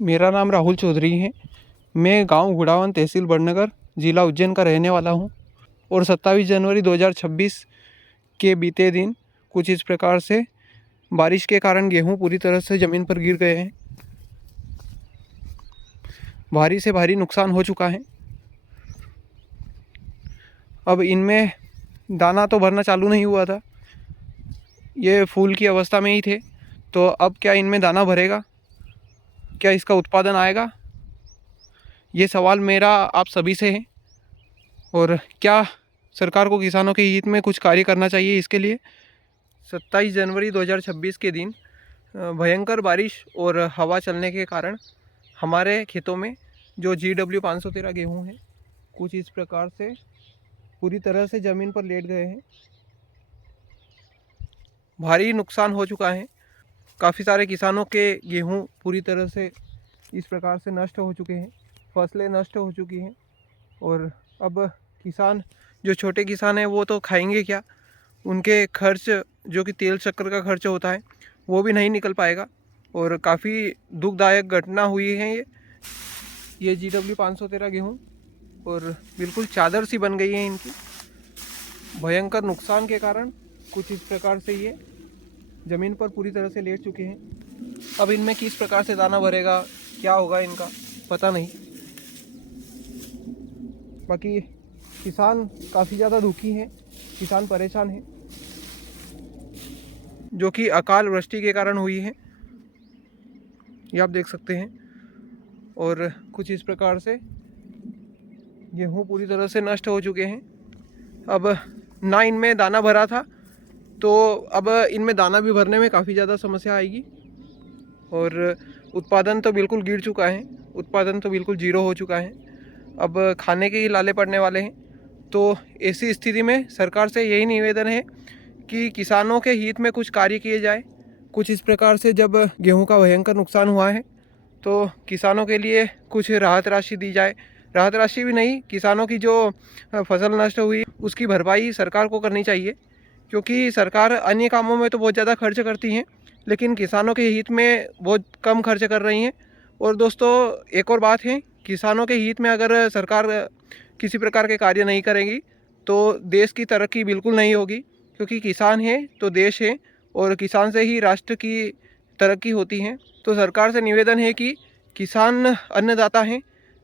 मेरा नाम राहुल चौधरी है। मैं गांव गुड़ावन, तहसील बड़नगर, ज़िला उज्जैन का रहने वाला हूं। और 27 जनवरी 2026 के बीते दिन कुछ इस प्रकार से बारिश के कारण गेहूं पूरी तरह से ज़मीन पर गिर गए हैं। भारी से भारी नुकसान हो चुका है। अब इनमें दाना तो भरना चालू नहीं हुआ था, ये फूल की अवस्था में ही थे। तो अब क्या इनमें दाना भरेगा, क्या इसका उत्पादन आएगा, ये सवाल मेरा आप सभी से है। और क्या सरकार को किसानों के हित में कुछ कार्य करना चाहिए इसके लिए। 27 जनवरी 2026 के दिन भयंकर बारिश और हवा चलने के कारण हमारे खेतों में जो GW 513 गेहूँ है, कुछ इस प्रकार से पूरी तरह से ज़मीन पर लेट गए हैं। भारी नुकसान हो चुका है। काफ़ी सारे किसानों के गेहूँ पूरी तरह से इस प्रकार से नष्ट हो चुके हैं, फसलें नष्ट हो चुकी हैं। और अब किसान, जो छोटे किसान हैं, वो तो खाएंगे क्या। उनके खर्च, जो कि तेल शक्कर का खर्च होता है, वो भी नहीं निकल पाएगा। और काफ़ी दुखदायक घटना हुई है ये GW 513 गेहूँ, और बिल्कुल चादर सी बन गई है इनकी। भयंकर नुकसान के कारण कुछ इस प्रकार से ये ज़मीन पर पूरी तरह से लेट चुके हैं। अब इनमें किस प्रकार से दाना भरेगा, क्या होगा इनका पता नहीं। बाकी किसान काफ़ी ज़्यादा दुखी हैं, किसान परेशान हैं, जो कि अकाल वृष्टि के कारण हुई है, ये आप देख सकते हैं। और कुछ इस प्रकार से गेहूँ पूरी तरह से नष्ट हो चुके हैं। अब ना इनमें दाना भरा था, तो अब इनमें दाना भी भरने में काफ़ी ज़्यादा समस्या आएगी। और उत्पादन तो बिल्कुल गिर चुका है, उत्पादन तो बिल्कुल जीरो हो चुका है। अब खाने के ही लाले पड़ने वाले हैं। तो ऐसी स्थिति में सरकार से यही निवेदन है कि किसानों के हित में कुछ कार्य किए जाए। कुछ इस प्रकार से जब गेहूं का भयंकर नुकसान हुआ है, तो किसानों के लिए कुछ राहत राशि दी जाए। राहत राशि भी नहीं, किसानों की जो फसल नष्ट हुई उसकी भरपाई सरकार को करनी चाहिए। क्योंकि सरकार अन्य कामों में तो बहुत ज़्यादा खर्च करती हैं, लेकिन किसानों के हित में बहुत कम खर्च कर रही हैं। और दोस्तों, एक और बात है, किसानों के हित में अगर सरकार किसी प्रकार के कार्य नहीं करेगी तो देश की तरक्की बिल्कुल नहीं होगी। क्योंकि किसान है तो देश है, और किसान से ही राष्ट्र की तरक्की होती है। तो सरकार से निवेदन है कि किसान अन्नदाता हैं,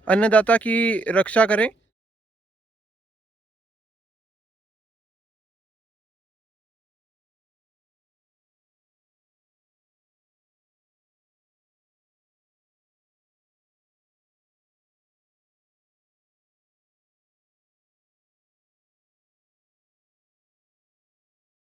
अन्नदाता की रक्षा करें।